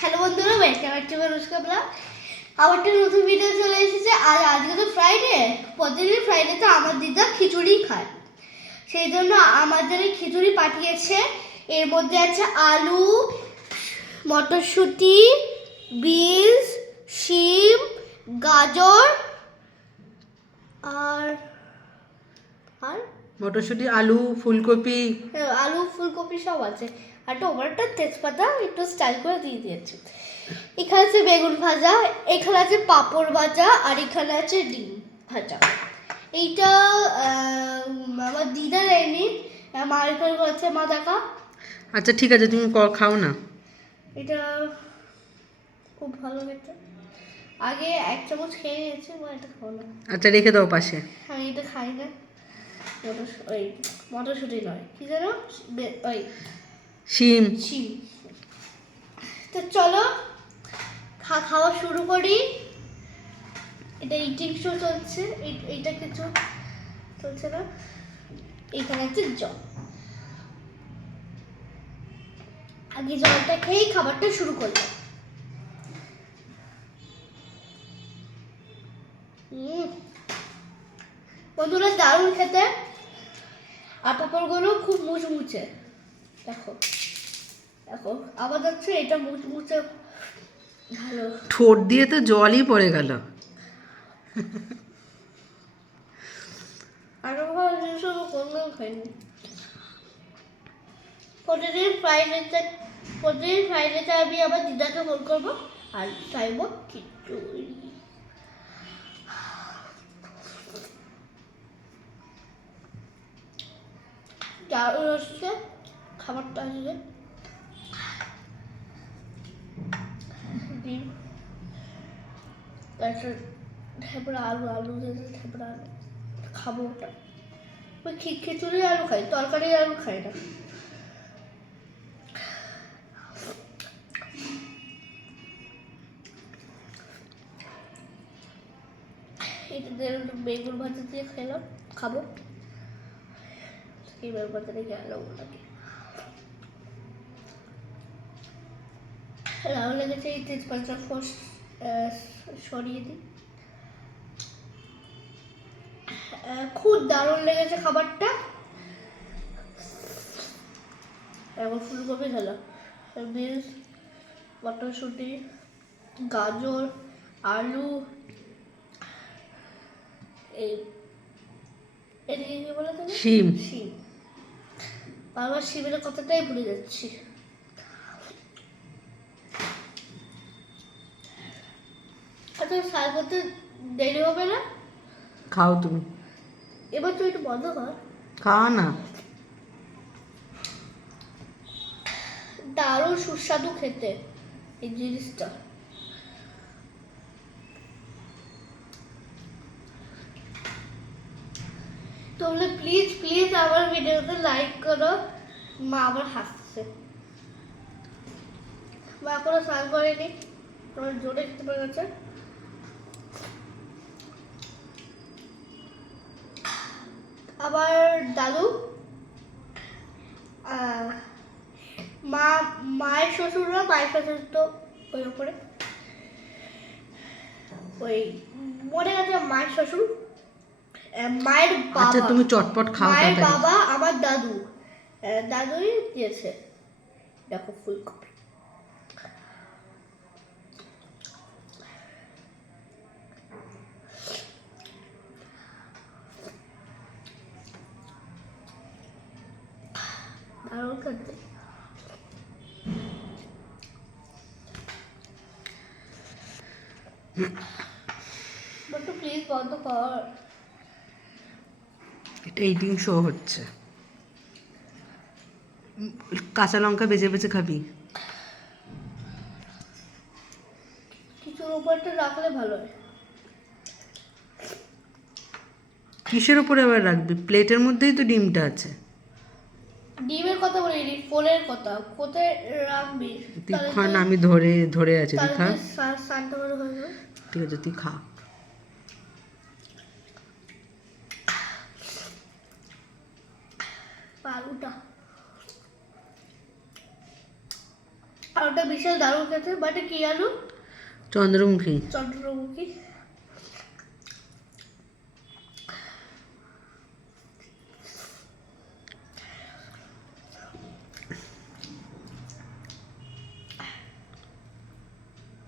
Hello বন্ধুরা welcome back to মানুষকা blog আবার একটা নতুন ভিডিও চলে এসেছে। আর আজকে তো ফ্রাইডে প্রতিদিন ফ্রাইডে তো আমার দিদা খিচুড়ি খায়। সেই জন্য আমার জন্য খিচুড়ি পাঠিয়েছে। এর মধ্যে আছে আলু মটরশুঁটি বিনস শিম গাজর আর আর? মটরশুঁটি আলু ফুলকপি। হ্যাঁ, আলু ফুলকপি সব আছে। আর টমেটো তেজপাতা একটু স্টাইল করে দিয়ে দিয়েছি। এখানে আছে বেগুন ভাজা এখানে আছে পাঁপড় ভাজা আর এখানে আছে ডিম ভাজা। এইটা আমার দিদা দেয়নি মা এখানে করেছে মা দেখা আচ্ছা ঠিক আছে তুমি খাও না। এটা খুব ভালো খেতে। আগে এক চামচ খেয়ে নিয়েছি মা এটা খাও না। আচ্ছা রেখে দাও পাশে। আমি এটা খাই না। মটর ওই মটরশুঁটি নয় কি যেন? বে- ওই শিম। তো চলো খাওয়া শুরু করি। এটা ইটিং শো চলছে। এইটা কিছু চলছে না। এখানে আছে জল। আগে জলটা খেয়েই খাবারটা শুরু করব উম। বন্ধুরা, দারুণ খেতে। আর পাপড়গুলো খুব মুচমুচে। দেখো। দেখো আবার যাচ্ছে এটা মুচমুচে ভালো। ঠোঁট দিয়ে তো জলই পড়ে গেল। আরও ভালো জিনিস আমি কোনোদিন খাইনি। প্রতিদিন ফ্রাইডেতে প্রতিদিন ফ্রাইডেতে আমি আবার দিদাকে ফোন করব আর চাইব খিচুড়ি। দারুণ হচ্ছে খাবারটা আসছে ডিম তারপর ঠেপড়া আলু আলু ঠেপড়া আলু খাব ওটা। ওই খিচুড়ি আলু খাই তরকারি আলু খাই না। এটা দিয়ে একটু বেগুন ভাজা দিয়ে খেলাম, খাব। এই বেগুন ভাজা দিয়ে গেল ওটাকে রাও লেগেছে এই তেজপাতা ফোস সরিয়ে দিই। খুব দারুণ লেগেছে খাবারটা। এখন ফুলকপি খেলাম বিনস মটরশুঁটি গাজর আলু এই এদিকে কি বলে শিম। শিম। বারবার শিমের কথাটাই ভুলে যাচ্ছি। আচ্ছা সার করতে দেরি হবে না? খাও তুমি। এবার তুই একটু বন্ধ কর। খাওয়া না। দারুণ সুস্বাদু খেতে এই জিনিসটা। তোমরা প্লিজ প্লিজ আমার ভিডিওতে লাইক করো। মা আবার হাসছে। মা কোনো স্নান করেনি। তোমার জোরে খেতে পেরে গেছে আবার দাদু? মা মায়ের শ্বশুররা মায়ের শ্বশুর তো ওই ওপরে ওই মনে গেছে মায়ের শ্বশুর মায়ের আচ্ছা বাবা। তুমি চটপট খাও মায়ের বাবা আমার দাদু। দাদুই দিয়েছে। দেখো ফুলকপি দারুণ খেতে বটু প্লিজ বন্ধ কর এটা ইটিং শো হচ্ছে। কাঁচা লঙ্কা বেজে বেজে খাবি। কিছুর উপরটা রাখলে ভালো হয়। কিসের উপরে আবার রাখবি? প্লেটের মধ্যেই তো ডিমটা আছে। ডিমের কথা বলিনি ফোনের কথা। কোথায় রাখবি তুই খা না আমি ধরে ধরে আছি তুই খা। ঠিক আছে তুই খা। আলুটা আর ওটা বিশাল দারুণ খেতে বাট কি আলু? চন্দ্রমুখী। চন্দ্রমুখী তাড়াতাড়ি খাও তো দারুণ খেতে না সব সবজিগুলোই খেয়ে যাচ্ছি টেস্টি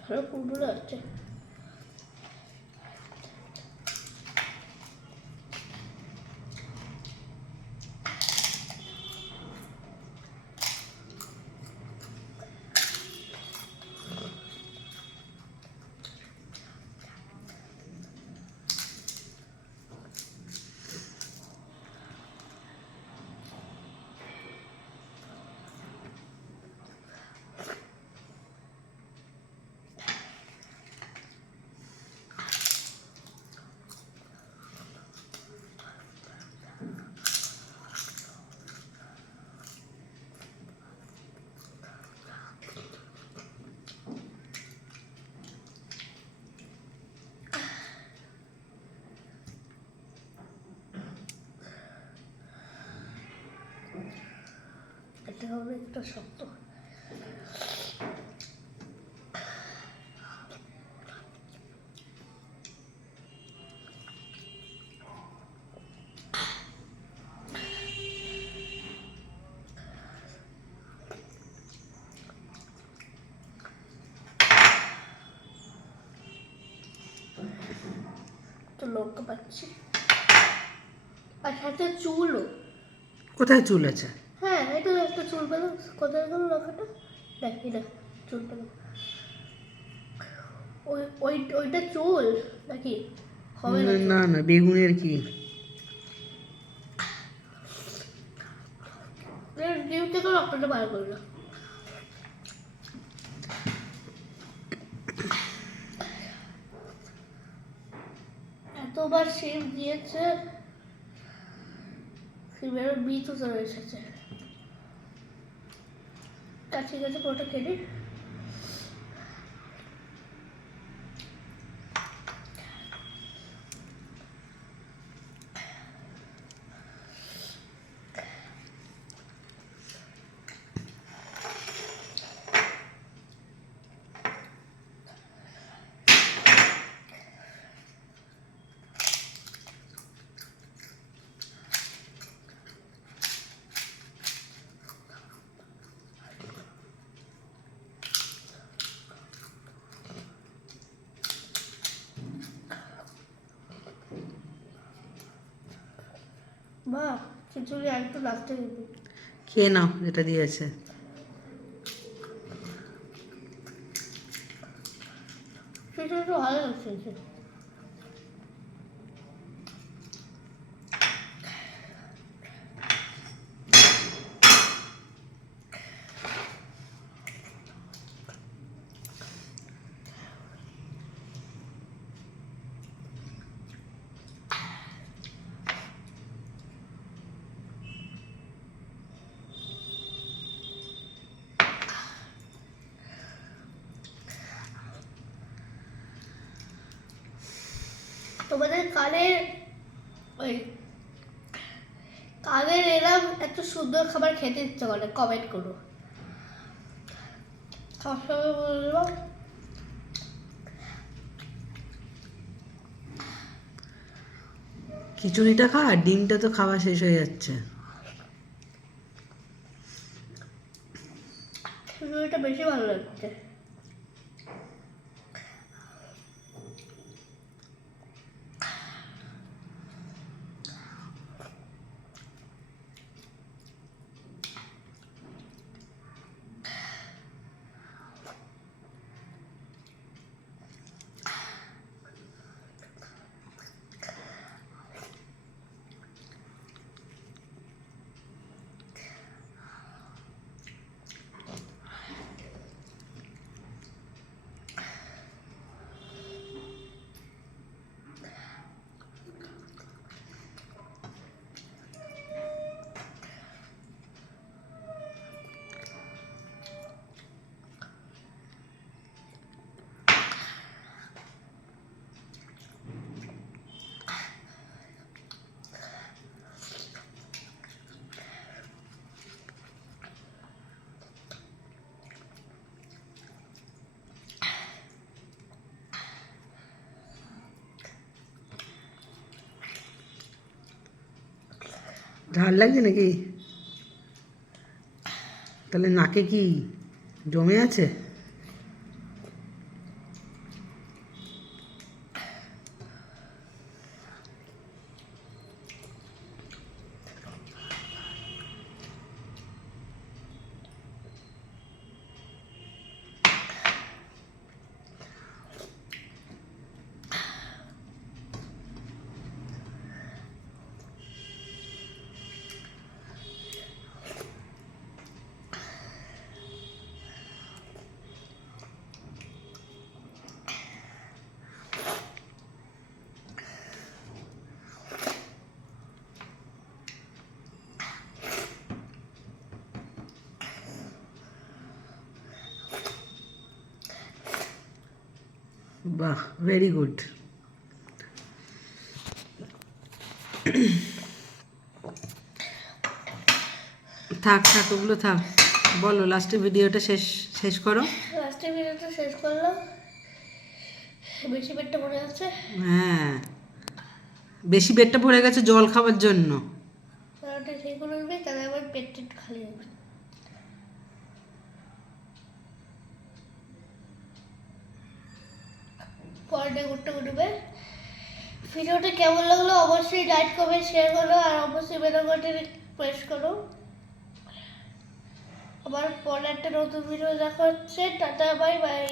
ভালো কুমড়ো আছে এটা হবে একটা শক্ত। তো লঙ্কা পাচ্ছি। আর সাথে চুলও। কোথায় চুল আছে? একটা চুল পেলাম কোথায় গেল লঙ্কাটা দেখ চুল পেলাম ওই ওই ওইটা চুল নাকি? হবে না না না বেগুনের কি? ডিম থেকে রক্তটা বার করল এতবার শেপ দিয়েছে সিমের বীজও চলে এসেছে। তা ঠিক আছে পুরোটা কেটে বাহ খিচুড়ি একটু লাস্টে দিবি। খেয়ে নাও যেটা দিয়েছে। খিচুড়ি ভালো লাগছে তোমাদের কালের ওই কালের এরম এত সুন্দর খাবার খেতে ইচ্ছে করে কমেন্ট করো। সবসময় বলব খিচুড়িটা খা ডিমটা তো খাওয়া শেষ হয়ে যাচ্ছে। খিচুড়িটা বেশি ভালো লাগছে। ঝাল লাগছে নাকি? তাহলে নাকে কি জমে আছে? বাহ ভেরি গুড থাক থাক ওগুলো থাক। বলো লাস্টে ভিডিওটা শেষ শেষ করো। লাস্টের ভিডিওটা শেষ করলাম। বেশি পেটটা পড়ে যাচ্ছে? হ্যাঁ। বেশি পেটটা পড়ে গেছে জল খাওয়ার জন্য। ঠিক করে তাহলে আবার পেট খালি হবে। পরোটা ঘুরতে উঠবে। ভিডিওটা কেমন লাগল অবশ্যই লাইক করবে শেয়ার করো আর অবশ্যই বেল বাটনে প্রেস করো। আবার পরে একটা নতুন ভিডিও দেখা হচ্ছে। Tata bye bye